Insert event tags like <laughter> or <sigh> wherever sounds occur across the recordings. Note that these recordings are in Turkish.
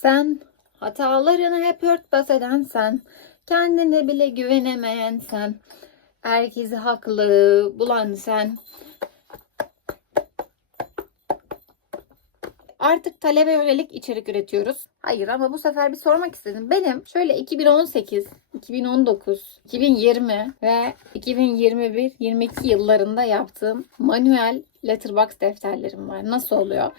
Sen hatalarını hep örtbas eden sen. Kendine bile güvenemeyen sen. Herkesi haklı bulan sen. Artık talebe yönelik içerik üretiyoruz. Hayır ama bu sefer bir sormak istedim. Benim şöyle 2018, 2019, 2020 ve 2021-22 yıllarında yaptığım manuel letterbox defterlerim var. Nasıl oluyor?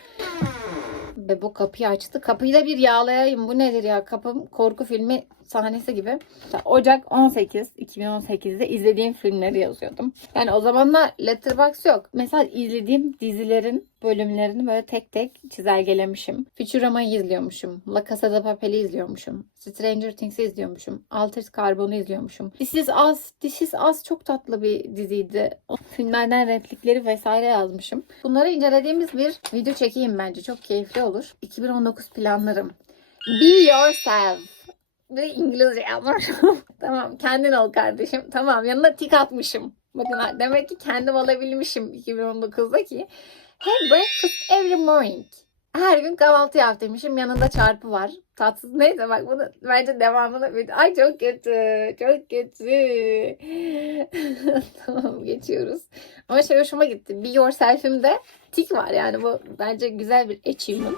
Ve bu kapıyı açtı. Kapıyı da bir yağlayayım. Bu nedir ya? Kapım korku filmi sahnesi gibi. Ocak 18, 2018'de izlediğim filmleri yazıyordum. Yani o zamanlar Letterboxd yok. Mesela izlediğim dizilerin bölümlerini böyle tek tek çizelgelemişim. Futurama'yı izliyormuşum. La Casa de Papel'i izliyormuşum. Stranger Things'i izliyormuşum. Altered Carbon'u izliyormuşum. This is Us. This is Us çok tatlı bir diziydi. O filmlerden replikleri vesaire yazmışım. Bunları incelediğimiz bir video çekeyim bence. Çok keyifli olur. 2019 planlarım. Be yourself. Ve İngilizce yazmışım. <laughs> tamam kendin ol kardeşim. Tamam yanına tik atmışım. Bakın demek ki kendim olabilmişim 2019'da ki. Have breakfast every morning. Her gün kahvaltı yap demişim. Yanında çarpı var. Tatsız neyse bak bunu bence devamını ay çok kötü. Çok kötü. <laughs> tamam geçiyoruz. Ama şey hoşuma gitti. Be yourself'imde tik var yani bu bence güzel bir achievement.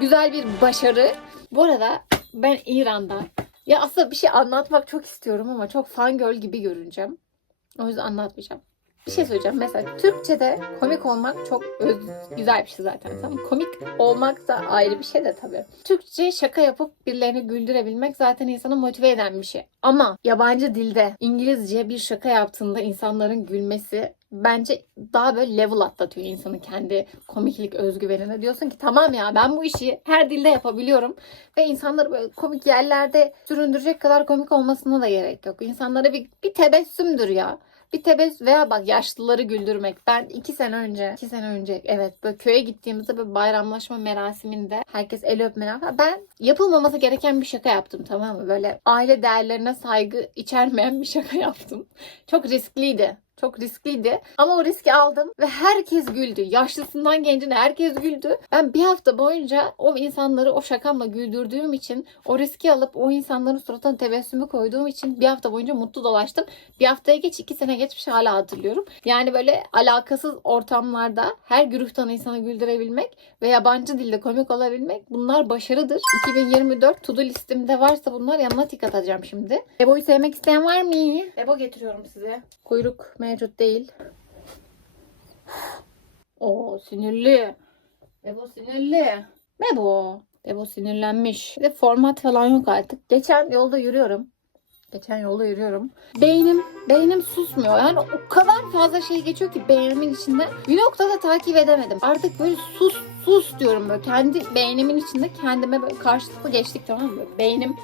Güzel bir başarı. Bu arada ben İran'da ya aslında bir şey anlatmak çok istiyorum ama çok fangirl gibi görüneceğim. O yüzden anlatmayacağım. Bir şey söyleyeceğim. Mesela Türkçe'de komik olmak çok öz, güzel bir şey zaten. Tamam? Komik olmak da ayrı bir şey de tabii. Türkçe şaka yapıp birilerini güldürebilmek zaten insanı motive eden bir şey. Ama yabancı dilde İngilizce bir şaka yaptığında insanların gülmesi bence daha böyle level atlatıyor insanın kendi komiklik özgüvenine. Diyorsun ki tamam ya ben bu işi her dilde yapabiliyorum ve insanları böyle komik yerlerde süründürecek kadar komik olmasına da gerek yok. İnsanlara bir, bir tebessümdür ya. Bir tebessüm veya bak yaşlıları güldürmek. Ben iki sene önce, iki sene önce evet böyle köye gittiğimizde böyle bayramlaşma merasiminde herkes el öpme falan. Ben yapılmaması gereken bir şaka yaptım tamam mı? Böyle aile değerlerine saygı içermeyen bir şaka yaptım. Çok riskliydi. Çok riskliydi. Ama o riski aldım ve herkes güldü. Yaşlısından gencine herkes güldü. Ben bir hafta boyunca o insanları o şakamla güldürdüğüm için o riski alıp o insanların suratına tebessümü koyduğum için bir hafta boyunca mutlu dolaştım. Bir haftaya geç iki sene geçmiş hala hatırlıyorum. Yani böyle alakasız ortamlarda her güruhtan insanı güldürebilmek ve yabancı dilde komik olabilmek bunlar başarıdır. 2024 to do listemde varsa bunlar yanına tik atacağım şimdi. Ebo'yu sevmek isteyen var mı? Ebo getiriyorum size. Kuyruk mevcut değil. Oo sinirli. Ebo sinirli. Ebo. Ebo sinirlenmiş. Bir de format falan yok artık. Geçen yolda yürüyorum. Geçen yolda yürüyorum. Beynim, beynim susmuyor. Yani o kadar fazla şey geçiyor ki beynimin içinde. Bir noktada takip edemedim. Artık böyle sus sus diyorum böyle. Kendi beynimin içinde kendime böyle karşılıklı geçtik tamam mı? Beynim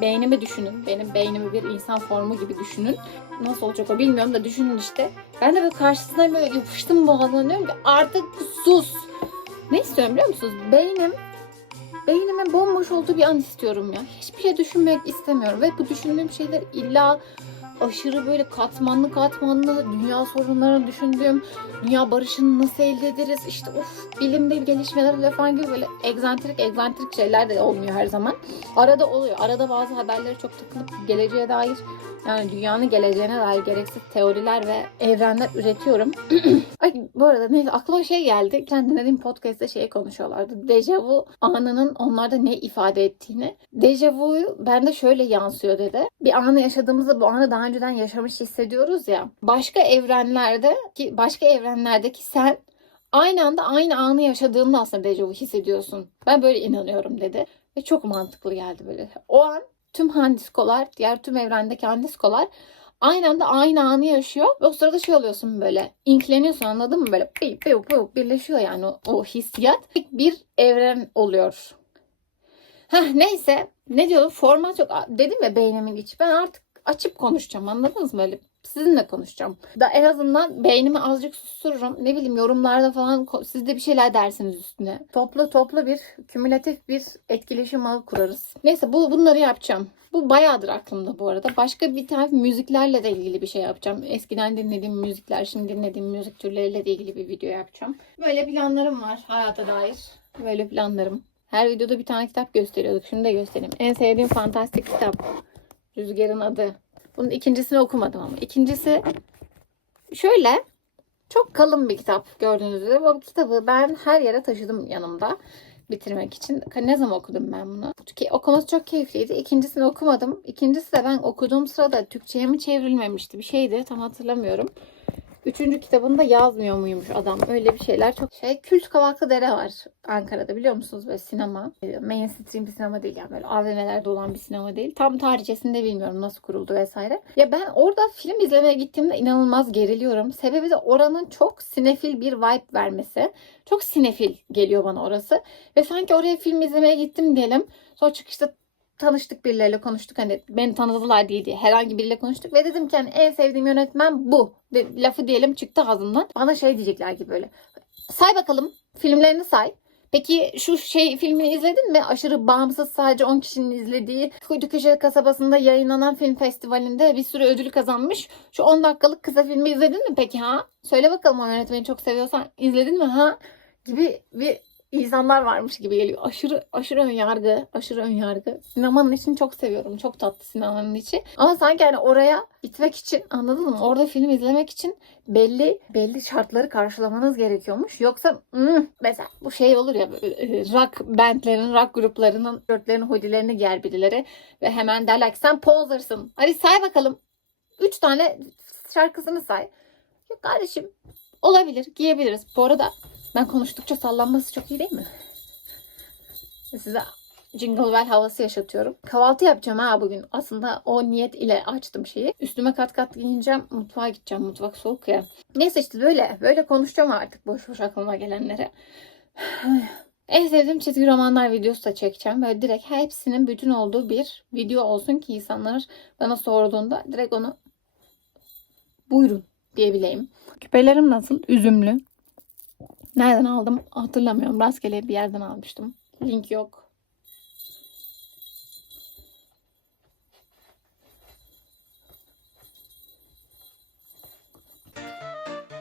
beynimi düşünün. Benim beynimi bir insan formu gibi düşünün. Nasıl olacak o bilmiyorum da düşünün işte. Ben de böyle karşısına böyle yapıştım boğazına diyorum ki artık sus. Ne istiyorum biliyor musunuz? Beynim beynimin bomboş olduğu bir an istiyorum ya. Hiçbir şey düşünmek istemiyorum. Ve bu düşündüğüm şeyler illa aşırı böyle katmanlı katmanlı dünya sorunlarını düşündüğüm, dünya barışını nasıl elde ederiz, işte of bilimde gelişmeler falan gibi böyle egzantrik egzantrik şeyler de olmuyor her zaman. Arada oluyor. Arada bazı haberleri çok takılıp geleceğe dair yani dünyanın geleceğine dair gereksiz teoriler ve evrenler üretiyorum. <clears throat> Ay bu arada neyse aklıma şey geldi. Kendi dinlediğim podcast'te şey konuşuyorlardı. Dejavu anının onlarda ne ifade ettiğini. Dejavu'yu bende şöyle yansıyor dedi. Bir anı yaşadığımızda bu anı daha önceden yaşamış hissediyoruz ya. Başka evrenlerde ki başka evrenlerdeki sen aynı anda aynı anı yaşadığında aslında dejavu hissediyorsun. Ben böyle inanıyorum dedi. Ve çok mantıklı geldi böyle. O an tüm handiskolar, diğer tüm evrendeki handiskolar aynı anda aynı anı yaşıyor. Ve o sırada şey oluyorsun böyle. inkleniyorsun anladın mı? Böyle piu piu piu birleşiyor yani o, o hissiyat. Bir evren oluyor. Heh, neyse. Ne diyorum? Format yok. Dedim ya beynimin içi. Ben artık açıp konuşacağım. Anladınız mı? Öyle sizinle konuşacağım. Da en azından beynimi azıcık sustururum. Ne bileyim yorumlarda falan siz de bir şeyler dersiniz üstüne. Toplu toplu bir kümülatif bir etkileşim ağı kurarız. Neyse bu bunları yapacağım. Bu bayağıdır aklımda bu arada. Başka bir tane müziklerle de ilgili bir şey yapacağım. Eskiden dinlediğim müzikler, şimdi dinlediğim müzik türleriyle de ilgili bir video yapacağım. Böyle planlarım var hayata dair. Böyle planlarım. Her videoda bir tane kitap gösteriyorduk. Şunu da göstereyim. En sevdiğim fantastik kitap. Rüzgarın adı. Bunun ikincisini okumadım ama. İkincisi şöyle çok kalın bir kitap gördüğünüz üzere. Bu kitabı ben her yere taşıdım yanımda bitirmek için. Ne zaman okudum ben bunu? Okuması çok keyifliydi. İkincisini okumadım. İkincisi de ben okuduğum sırada Türkçe'ye mi çevrilmemişti? Bir şeydi. Tam hatırlamıyorum. Üçüncü kitabında yazmıyor muymuş adam? Öyle bir şeyler çok şey. Kült Kavaklı Dere var Ankara'da biliyor musunuz? Böyle sinema. Mainstream bir sinema değil yani böyle AVM'lerde olan bir sinema değil. Tam tarihçesini de bilmiyorum nasıl kuruldu vesaire. Ya ben orada film izlemeye gittiğimde inanılmaz geriliyorum. Sebebi de oranın çok sinefil bir vibe vermesi. Çok sinefil geliyor bana orası. Ve sanki oraya film izlemeye gittim diyelim. Sonra çıkışta tanıştık birileriyle konuştuk. Hani beni tanıdılar diye herhangi biriyle konuştuk. Ve dedim ki hani en sevdiğim yönetmen bu. De, lafı diyelim çıktı ağzımdan. Bana şey diyecekler gibi böyle. Say bakalım filmlerini say. Peki şu şey filmini izledin mi? Aşırı bağımsız sadece 10 kişinin izlediği Kuytu Köşe kasabasında yayınlanan film festivalinde bir sürü ödül kazanmış. Şu 10 dakikalık kısa filmi izledin mi peki ha? Söyle bakalım o yönetmeni çok seviyorsan izledin mi ha? Gibi bir insanlar varmış gibi geliyor. Aşırı aşırı ön yargı, aşırı ön yargı. Sinemanın içini çok seviyorum. Çok tatlı sinemanın içi. Ama sanki hani oraya gitmek için anladın mı? Orada film izlemek için belli belli şartları karşılamanız gerekiyormuş. Yoksa hmm, mesela bu şey olur ya e, rock bandlerin, rock gruplarının şörtlerini, hoodilerini giyer birileri ve hemen derler ki sen posersın. Hadi say bakalım. Üç tane şarkısını say. Ya kardeşim olabilir giyebiliriz. Bu arada ben konuştukça sallanması çok iyi değil mi? Size Jingle Bell havası yaşatıyorum. Kahvaltı yapacağım ha bugün. Aslında o niyet ile açtım şeyi. Üstüme kat kat giyineceğim. Mutfağa gideceğim. Mutfak soğuk ya. Neyse işte böyle. Böyle konuşacağım artık boş boş aklıma gelenlere. <sighs> en sevdiğim çizgi romanlar videosu da çekeceğim. Böyle direkt hepsinin bütün olduğu bir video olsun ki insanlar bana sorduğunda direkt onu buyurun diyebileyim. Küpelerim nasıl? Üzümlü. Nereden aldım hatırlamıyorum. Rastgele bir yerden almıştım. Link yok.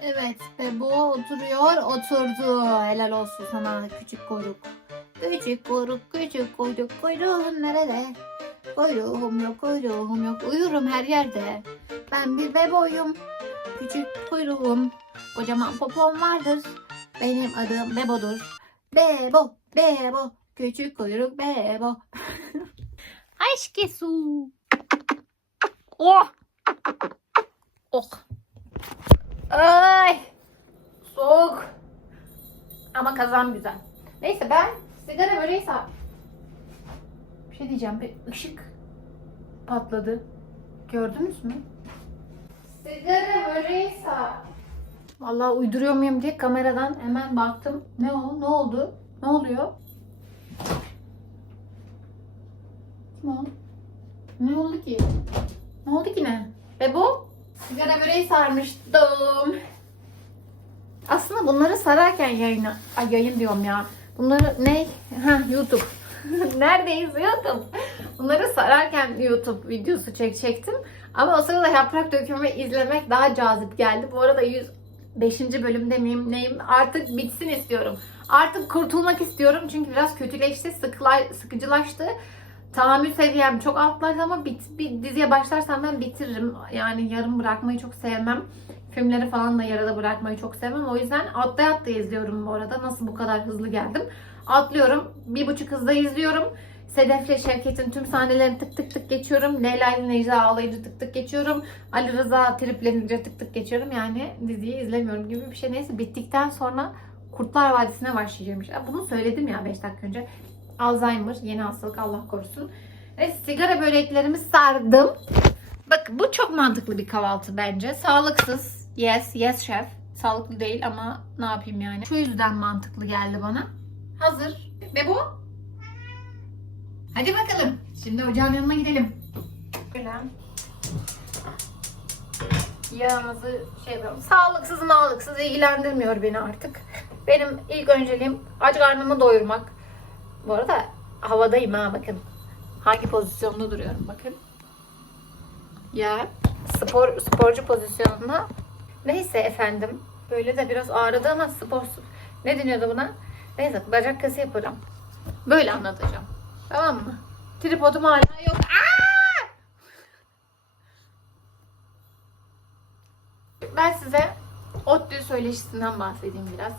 Evet ve bu oturuyor oturdu. Helal olsun sana küçük kuyruk. Küçük kuyruk küçük kuyruk kuyruğum nerede? Kuyruğum yok kuyruğum yok uyurum her yerde. Ben bir beboyum. Küçük kuyruğum. Kocaman popom vardır. Benim adım Bebo'dur. Bebo, Bebo, küçük kuyruk Bebo. Aşkı <laughs> su. Oh. Oh. Ay. Soğuk. Ama kazan güzel. Neyse ben sigara böreği sar. Bir şey diyeceğim. Bir ışık patladı. Gördünüz mü? Sigara böreği sar. Vallahi uyduruyor muyum diye kameradan hemen baktım. Ne o? Ne oldu? Ne oluyor? Kim o? Ne oldu ki? Ne oldu ki ne? Bebo? Sigara böreği sarmıştım. Aslında bunları sararken yayına... Ay yayın diyorum ya. Bunları ne? Ha YouTube. <laughs> Neredeyiz YouTube? Bunları sararken YouTube videosu çekecektim. Ama o sırada yaprak dökümü izlemek daha cazip geldi. Bu arada 105. bölümde miyim neyim? Artık bitsin istiyorum. Artık kurtulmak istiyorum. Çünkü biraz kötüleşti, sıkılay, sıkıcılaştı. Tahammül seviyem çok altlarda ama bit, bir diziye başlarsam ben bitiririm. Yani yarım bırakmayı çok sevmem. Filmleri falan da yarıda bırakmayı çok sevmem. O yüzden atlaya atlaya izliyorum bu arada. Nasıl bu kadar hızlı geldim? Atlıyorum. Bir buçuk hızda izliyorum. Sedef'le Şevket'in tüm sahnelerini tık tık tık geçiyorum. Leyla ile Necla ağlayınca tık tık geçiyorum. Ali Rıza triplenince tık tık geçiyorum. Yani diziyi izlemiyorum gibi bir şey. Neyse bittikten sonra Kurtlar Vadisi'ne başlayacağım. Bunu söyledim ya 5 dakika önce. Alzheimer, yeni hastalık Allah korusun. Ve sigara böreklerimi sardım. Bak bu çok mantıklı bir kahvaltı bence. Sağlıksız. Yes, yes şef. Sağlıklı değil ama ne yapayım yani. Şu yüzden mantıklı geldi bana. Hazır. Ve bu. Hadi bakalım. Şimdi ocağın yanına gidelim. Böyle. Yağımızı şey yapalım. Sağlıksız mağlıksız ilgilendirmiyor beni artık. Benim ilk önceliğim aç karnımı doyurmak. Bu arada havadayım ha bakın. Hangi pozisyonda duruyorum bakın. Ya spor sporcu pozisyonunda. Neyse efendim. Böyle de biraz ağrıdı ama spor ne deniyordu buna? Neyse bacak kası yaparım. Böyle anlatacağım. Tamam mı? Tripodum hala yok. Ben size ODTÜ söyleşisinden bahsedeyim biraz.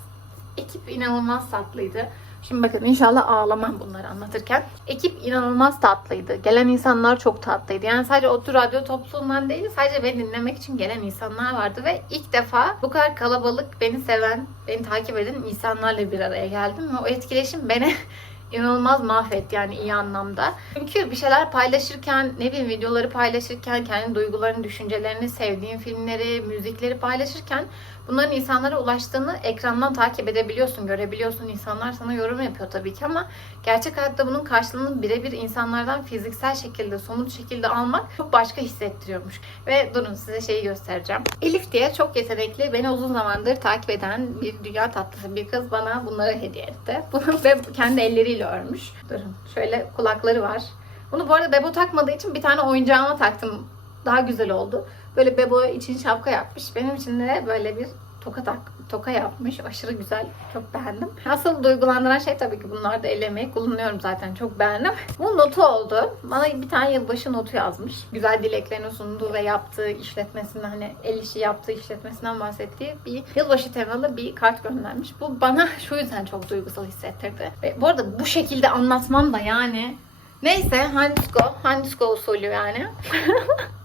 Ekip inanılmaz tatlıydı. Şimdi bakın inşallah ağlamam bunları anlatırken. Ekip inanılmaz tatlıydı. Gelen insanlar çok tatlıydı. Yani sadece ODTÜ radyo topluluğundan değil, sadece beni dinlemek için gelen insanlar vardı ve ilk defa bu kadar kalabalık, beni seven, beni takip eden insanlarla bir araya geldim ve o etkileşim beni inanılmaz mahvetti yani iyi anlamda. Çünkü bir şeyler paylaşırken, ne bileyim videoları paylaşırken, kendi duygularını, düşüncelerini, sevdiğin filmleri, müzikleri paylaşırken bunların insanlara ulaştığını ekrandan takip edebiliyorsun, görebiliyorsun. İnsanlar sana yorum yapıyor tabii ki ama gerçek hayatta bunun karşılığını birebir insanlardan fiziksel şekilde, somut şekilde almak çok başka hissettiriyormuş. Ve durun size şeyi göstereceğim. Elif diye çok yetenekli, beni uzun zamandır takip eden bir dünya tatlısı bir kız bana bunları hediye etti. Bunu ve kendi elleriyle örmüş. Durun şöyle kulakları var. Bunu bu arada Bebo takmadığı için bir tane oyuncağıma taktım. Daha güzel oldu. Böyle Bebo için şapka yapmış. Benim için de böyle bir toka tak, toka yapmış. Aşırı güzel. Çok beğendim. Asıl duygulandıran şey tabii ki bunlar da el emeği. Kullanıyorum zaten. Çok beğendim. Bu notu oldu. Bana bir tane yılbaşı notu yazmış. Güzel dileklerini sunduğu ve yaptığı işletmesinden hani el işi yaptığı işletmesinden bahsettiği bir yılbaşı temalı bir kart göndermiş. Bu bana <laughs> şu yüzden çok duygusal hissettirdi. Ve bu arada bu şekilde anlatmam da yani Neyse Handisko. Handisko usulü yani. <laughs>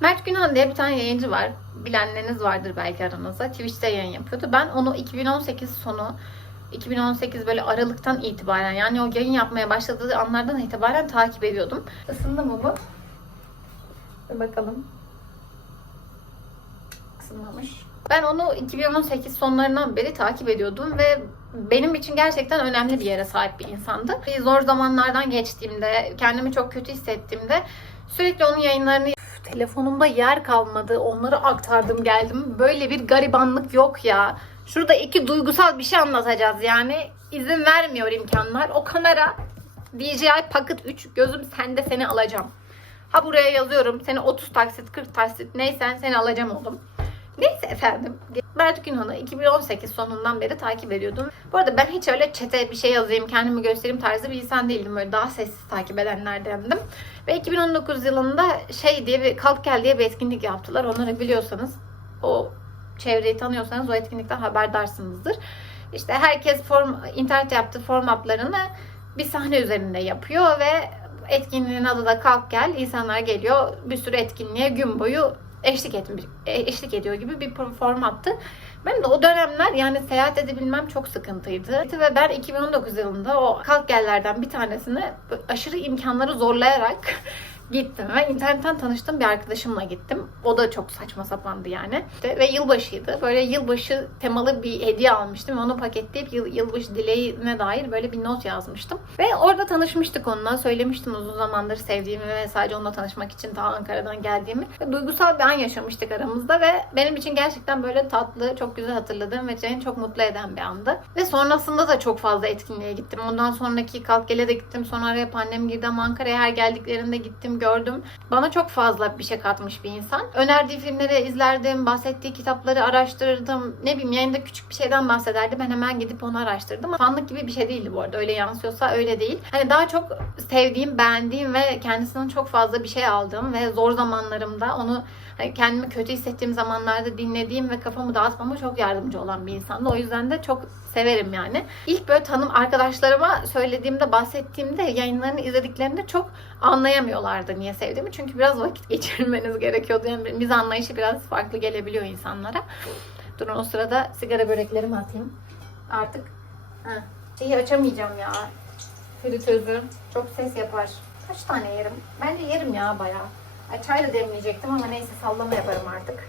Mert Günhan diye bir tane yayıncı var. Bilenleriniz vardır belki aranızda. Twitch'te yayın yapıyordu. Ben onu 2018 sonu 2018 böyle Aralık'tan itibaren yani o yayın yapmaya başladığı anlardan itibaren takip ediyordum. Isındı mı bu? Bir bakalım. Isınmamış. Ben onu 2018 sonlarından beri takip ediyordum ve benim için gerçekten önemli bir yere sahip bir insandı. Zor zamanlardan geçtiğimde, kendimi çok kötü hissettiğimde sürekli onun yayınlarını telefonumda yer kalmadı. Onları aktardım geldim. Böyle bir garibanlık yok ya. Şurada iki duygusal bir şey anlatacağız yani. İzin vermiyor imkanlar. O kamera DJI Pocket 3 gözüm sende seni alacağım. Ha buraya yazıyorum. Seni 30 taksit 40 taksit neysen seni alacağım oğlum. Neyse efendim. Mert Günhan'ı 2018 sonundan beri takip ediyordum. Bu arada ben hiç öyle çete bir şey yazayım, kendimi göstereyim tarzı bir insan değildim. Böyle daha sessiz takip edenlerdendim. Ve 2019 yılında şey diye bir Kalk Gel diye bir etkinlik yaptılar. Onları biliyorsanız o çevreyi tanıyorsanız o etkinlikten haberdarsınızdır. İşte herkes form, internet yaptığı formatlarını bir sahne üzerinde yapıyor ve etkinliğin adı da Kalk Gel. İnsanlar geliyor bir sürü etkinliğe gün boyu eşlik etmiş, eşlik ediyor gibi bir formattı. Ben de o dönemler yani seyahat edebilmem çok sıkıntıydı. Ve ben 2019 yılında o kalkgellerden bir tanesini aşırı imkanları zorlayarak <laughs> gittim ve internetten tanıştığım bir arkadaşımla gittim. O da çok saçma sapandı yani. İşte, ve yılbaşıydı. Böyle yılbaşı temalı bir hediye almıştım. Onu paketleyip yıl, yılbaşı dileğine dair böyle bir not yazmıştım. Ve orada tanışmıştık onunla. Söylemiştim uzun zamandır sevdiğimi ve sadece onunla tanışmak için daha Ankara'dan geldiğimi. Ve duygusal bir an yaşamıştık aramızda ve benim için gerçekten böyle tatlı, çok güzel hatırladığım ve beni çok mutlu eden bir andı. Ve sonrasında da çok fazla etkinliğe gittim. Ondan sonraki Kalkgel'e de gittim. Sonra araya pandemi girdi ama Ankara'ya her geldiklerinde gittim gördüm. Bana çok fazla bir şey katmış bir insan. Önerdiği filmleri izlerdim, bahsettiği kitapları araştırırdım. Ne bileyim yayında küçük bir şeyden bahsederdi. Ben hemen gidip onu araştırdım. Fanlık gibi bir şey değildi bu arada. Öyle yansıyorsa öyle değil. Hani daha çok sevdiğim, beğendiğim ve kendisinden çok fazla bir şey aldığım ve zor zamanlarımda onu kendimi kötü hissettiğim zamanlarda dinlediğim ve kafamı dağıtmama çok yardımcı olan bir insandı. O yüzden de çok severim yani. İlk böyle tanım arkadaşlarıma söylediğimde, bahsettiğimde yayınlarını izlediklerinde çok anlayamıyorlardı niye sevdiğimi. Çünkü biraz vakit <laughs> geçirmeniz gerekiyordu. Yani biz anlayışı biraz farklı gelebiliyor insanlara. Durun o sırada sigara böreklerimi atayım. Artık heh, şeyi açamayacağım ya. Fritözü. Çok ses yapar. Kaç tane yerim? Bence yerim ya bayağı. Ay, çay da demleyecektim ama neyse sallama yaparım artık.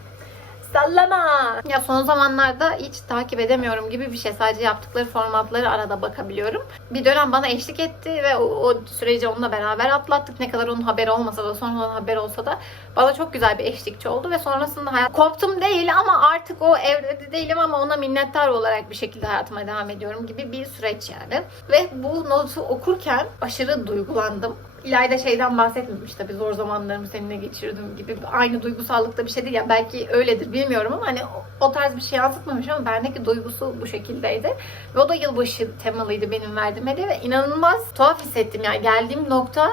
Sallama! Ya son zamanlarda hiç takip edemiyorum gibi bir şey. Sadece yaptıkları formatları arada bakabiliyorum. Bir dönem bana eşlik etti ve o, o süreci onunla beraber atlattık. Ne kadar onun haberi olmasa da sonradan haber olsa da bana çok güzel bir eşlikçi oldu ve sonrasında hayat koptum değil ama artık o evrede değilim ama ona minnettar olarak bir şekilde hayatıma devam ediyorum gibi bir süreç yani. Ve bu notu okurken aşırı duygulandım İlayda şeyden bahsetmemiş tabii zor zamanlarımı seninle geçirdim gibi aynı duygusallıkta bir şey değil ya belki öyledir bilmiyorum ama hani o, o tarz bir şey yansıtmamış ama bendeki duygusu bu şekildeydi. Ve o da yılbaşı temalıydı benim verdiğim hediye ve inanılmaz tuhaf hissettim yani geldiğim nokta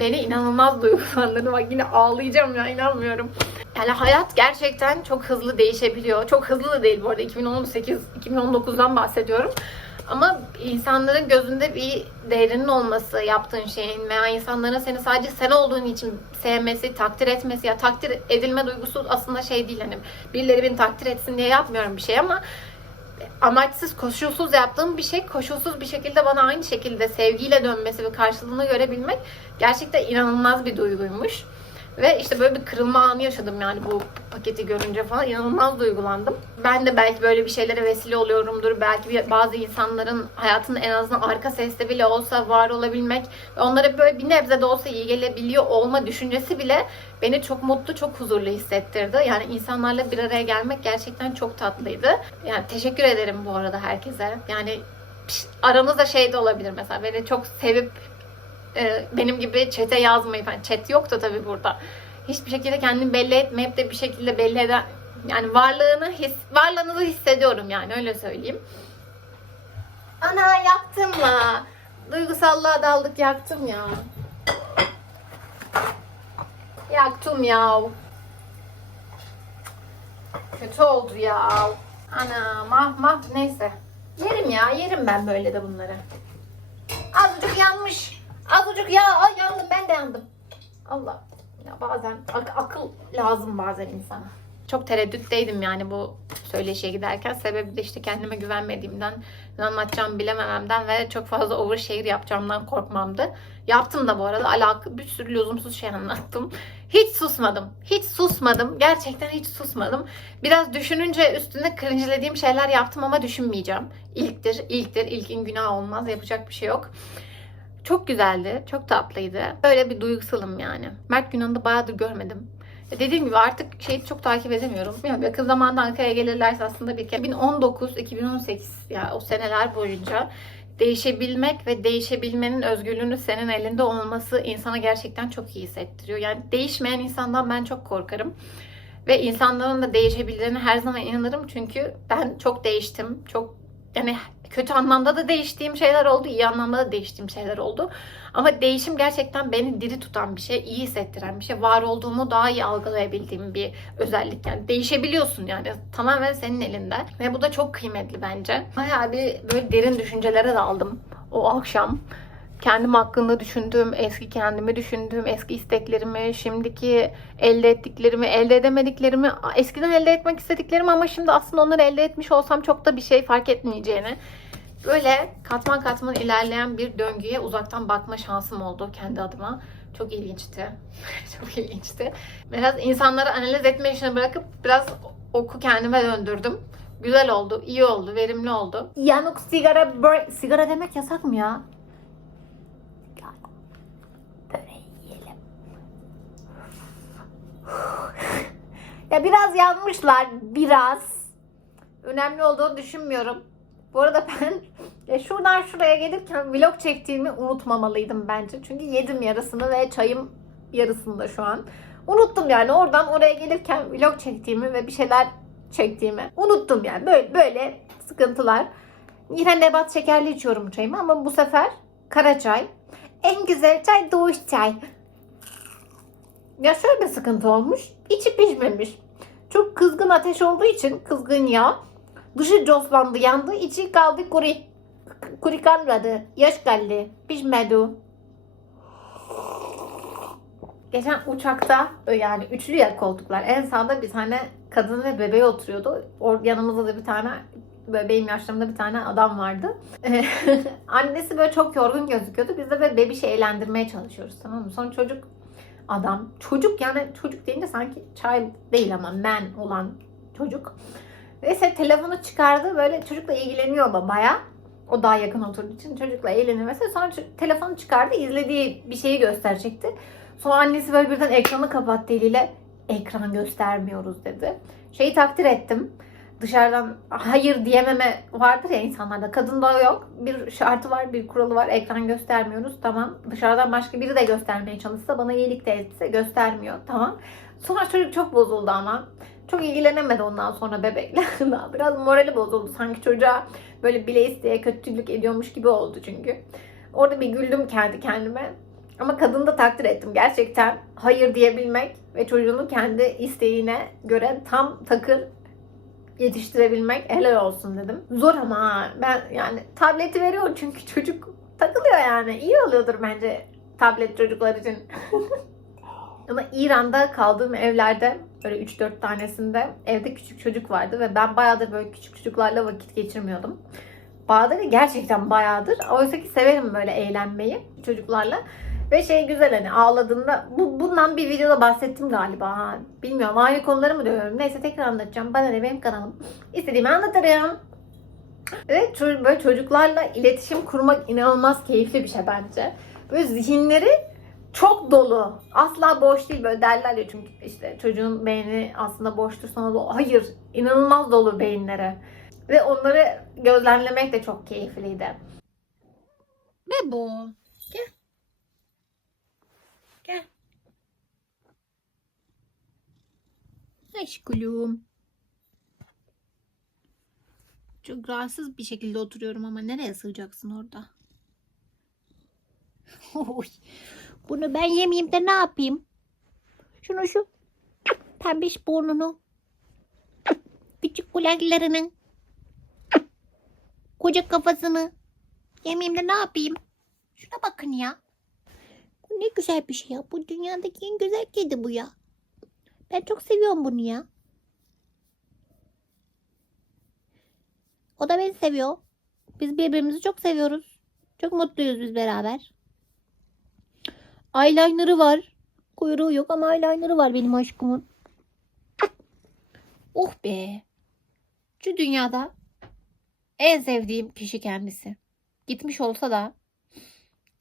beni inanılmaz duygulandırdı. Bak yine ağlayacağım ya inanmıyorum. Yani hayat gerçekten çok hızlı değişebiliyor. Çok hızlı da değil bu arada 2018 2019'dan bahsediyorum. Ama insanların gözünde bir değerinin olması yaptığın şeyin veya insanların seni sadece sen olduğun için sevmesi, takdir etmesi ya takdir edilme duygusu aslında şey değil hani birileri beni takdir etsin diye yapmıyorum bir şey ama amaçsız, koşulsuz yaptığım bir şey koşulsuz bir şekilde bana aynı şekilde sevgiyle dönmesi ve karşılığını görebilmek gerçekten inanılmaz bir duyguymuş. Ve işte böyle bir kırılma anı yaşadım yani bu paketi görünce falan inanılmaz duygulandım. Ben de belki böyle bir şeylere vesile oluyorumdur. Belki bazı insanların hayatının en azından arka sesle bile olsa var olabilmek ve onlara böyle bir nebze de olsa iyi gelebiliyor olma düşüncesi bile beni çok mutlu, çok huzurlu hissettirdi. Yani insanlarla bir araya gelmek gerçekten çok tatlıydı. Yani teşekkür ederim bu arada herkese. Yani aranızda şey de olabilir mesela beni çok sevip e, benim gibi çete yazmayı falan. Chat yok da tabii burada. Hiçbir şekilde kendini belli etmeyip de bir şekilde belli eden yani varlığını his, varlığınızı hissediyorum yani öyle söyleyeyim. Ana yaktım la. Duygusallığa daldık yaktım ya. Yaktım ya. Kötü oldu ya. Ana mah mah neyse. Yerim ya yerim ben böyle de bunları. Azıcık yanmış. Azıcık ya ay yandım ben de yandım. Allah. Ya bazen ak- akıl lazım bazen insana. Çok tereddütteydim yani bu söyleşiye giderken. Sebebi de işte kendime güvenmediğimden, ne anlatacağımı bilemememden ve çok fazla overshare yapacağımdan korkmamdı. Yaptım da bu arada. Alakalı bir sürü lüzumsuz şey anlattım. Hiç susmadım. Hiç susmadım. Gerçekten hiç susmadım. Biraz düşününce üstünde cringe'lediğim şeyler yaptım ama düşünmeyeceğim. İlktir, ilktir. İlkin günah olmaz. Yapacak bir şey yok. Çok güzeldi. Çok tatlıydı. Böyle bir duygusalım yani. Mert Günan'ı bayağıdır görmedim. E, Dediğim gibi artık şeyi çok takip edemiyorum. Yani yakın zamanda Ankara'ya gelirlerse aslında bir kere 2019-2018 yani o seneler boyunca değişebilmek ve değişebilmenin özgürlüğünü senin elinde olması insana gerçekten çok iyi hissettiriyor. Yani değişmeyen insandan ben çok korkarım. Ve insanların da değişebildiğine her zaman inanırım çünkü ben çok değiştim. Çok yani kötü anlamda da değiştiğim şeyler oldu, iyi anlamda da değiştiğim şeyler oldu. Ama değişim gerçekten beni diri tutan bir şey, iyi hissettiren bir şey. Var olduğumu daha iyi algılayabildiğim bir özellik. Yani değişebiliyorsun yani tamamen senin elinde. Ve bu da çok kıymetli bence. Bayağı bir böyle derin düşüncelere daldım o akşam. Kendim hakkında düşündüğüm, eski kendimi düşündüğüm, eski isteklerimi, şimdiki elde ettiklerimi, elde edemediklerimi, eskiden elde etmek istediklerimi ama şimdi aslında onları elde etmiş olsam çok da bir şey fark etmeyeceğini. Böyle katman katman ilerleyen bir döngüye uzaktan bakma şansım oldu kendi adıma. Çok ilginçti. <laughs> çok ilginçti. Biraz insanları analiz etme işini bırakıp biraz oku kendime döndürdüm. Güzel oldu, iyi oldu, verimli oldu. Yanık sigara, sigara demek yasak mı ya? Böreği yiyelim. Ya biraz yanmışlar, biraz. Önemli olduğunu düşünmüyorum. Bu arada ben <laughs> ya şuradan şuraya gelirken vlog çektiğimi unutmamalıydım bence. Çünkü yedim yarısını ve çayım yarısında şu an. Unuttum yani oradan oraya gelirken vlog çektiğimi ve bir şeyler çektiğimi unuttum yani. Böyle böyle sıkıntılar. Yine nebat şekerli içiyorum çayımı ama bu sefer kara çay. En güzel çay doğuş çay. Ya şöyle bir sıkıntı olmuş. İçi pişmemiş. Çok kızgın ateş olduğu için kızgın yağ. Dışı coslandı yandı. içi kaldı kuru. Kuru kalmadı. Yaş kaldı. Pişmedi. Geçen uçakta yani üçlü ya koltuklar. En sağda bir tane kadın ve bebeği oturuyordu. Or yanımızda da bir tane böyle benim yaşlarımda bir tane adam vardı. <laughs> Annesi böyle çok yorgun gözüküyordu. Biz de böyle bebişi eğlendirmeye çalışıyoruz tamam mı? Sonra çocuk adam çocuk yani çocuk deyince sanki child değil ama man olan çocuk. Neyse telefonu çıkardı böyle çocukla ilgileniyor babaya. O daha yakın oturduğu için çocukla eğleniyor mesela. Sonra telefonu çıkardı izlediği bir şeyi gösterecekti. Sonra annesi böyle birden ekranı kapattı eliyle ekran göstermiyoruz dedi. Şeyi takdir ettim. Dışarıdan hayır diyememe vardır ya insanlarda. Kadında yok. Bir şartı var, bir kuralı var. Ekran göstermiyoruz. Tamam. Dışarıdan başka biri de göstermeye çalışsa bana iyilik de etse göstermiyor. Tamam. Sonra çocuk çok bozuldu ama. Çok ilgilenemedi ondan sonra bebekle. <laughs> Biraz morali bozuldu. Sanki çocuğa böyle bile isteye kötülük ediyormuş gibi oldu çünkü. Orada bir güldüm kendi kendime. Ama kadını da takdir ettim. Gerçekten hayır diyebilmek ve çocuğunu kendi isteğine göre tam takır yetiştirebilmek helal olsun dedim. Zor ama ben yani tableti veriyorum çünkü çocuk takılıyor yani. İyi oluyordur bence tablet çocuklar için. <laughs> ama İran'da kaldığım evlerde böyle 3-4 tanesinde evde küçük çocuk vardı ve ben bayağıdır böyle küçük çocuklarla vakit geçirmiyordum. Bayağıdır gerçekten bayağıdır. Oysa ki severim böyle eğlenmeyi çocuklarla. Ve şey güzel hani ağladığında bu, bundan bir videoda bahsettim galiba. Bilmiyorum aynı konuları mı diyorum. Neyse tekrar anlatacağım. Bana ne benim kanalım. İstediğimi anlatırım. Ve ço- böyle çocuklarla iletişim kurmak inanılmaz keyifli bir şey bence. Böyle zihinleri çok dolu. Asla boş değil böyle derler ya çünkü işte çocuğun beyni aslında boştur sana dolu. Hayır inanılmaz dolu beyinleri. Ve onları gözlemlemek de çok keyifliydi. Bebo. Gel. Aşkım. Çok rahatsız bir şekilde oturuyorum ama nereye sığacaksın orada? <laughs> Oy. Bunu ben yemeyeyim de ne yapayım? Şunu şu pembiş burnunu, küçük kulaklarının, koca kafasını yemeyeyim de ne yapayım? Şuna bakın ya. Bu ne güzel bir şey ya. Bu dünyadaki en güzel kedi bu ya. Ben çok seviyorum bunu ya. O da beni seviyor. Biz birbirimizi çok seviyoruz. Çok mutluyuz biz beraber. Eyeliner'ı var. Kuyruğu yok ama eyeliner'ı var benim aşkımın. Oh be. Şu dünyada en sevdiğim kişi kendisi. Gitmiş olsa da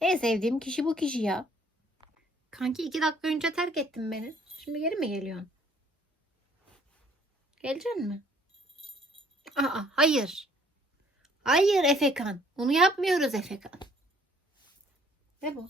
en sevdiğim kişi bu kişi ya. Kanki iki dakika önce terk ettin beni. Şimdi geri mi geliyorsun? Geleceksin mi? Aa, hayır. Hayır Efekan. Bunu yapmıyoruz Efekan. Ne bu?